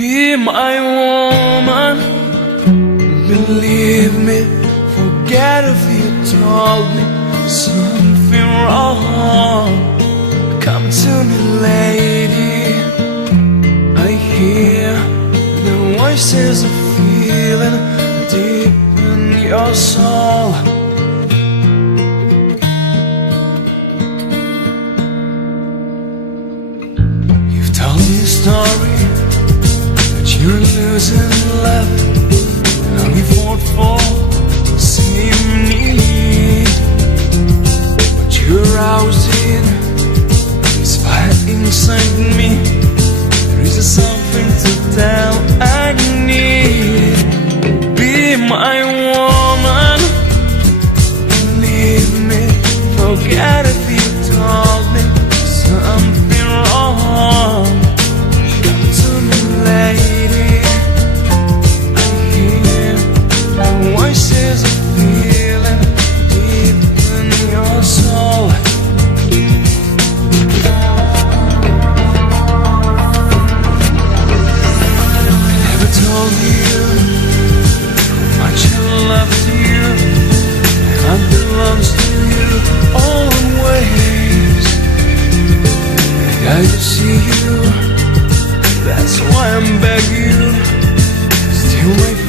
Be my woman, believe me, forget if you told me something wrong. Come to me, lady, I hear the voices of feeling deep in your soul. You've told me a story that you're losing love, and only fought for the same need. But you're rousing is fire inside me. There is something to tell I need. Be my woman, believe me, forget if you told me something wrong. Come to me, lady, I hear the voices of feeling deep in your soul. I never told you how much I loved you. My heart belongs to you always. I got to see you, that's why I'm begging you. Still wait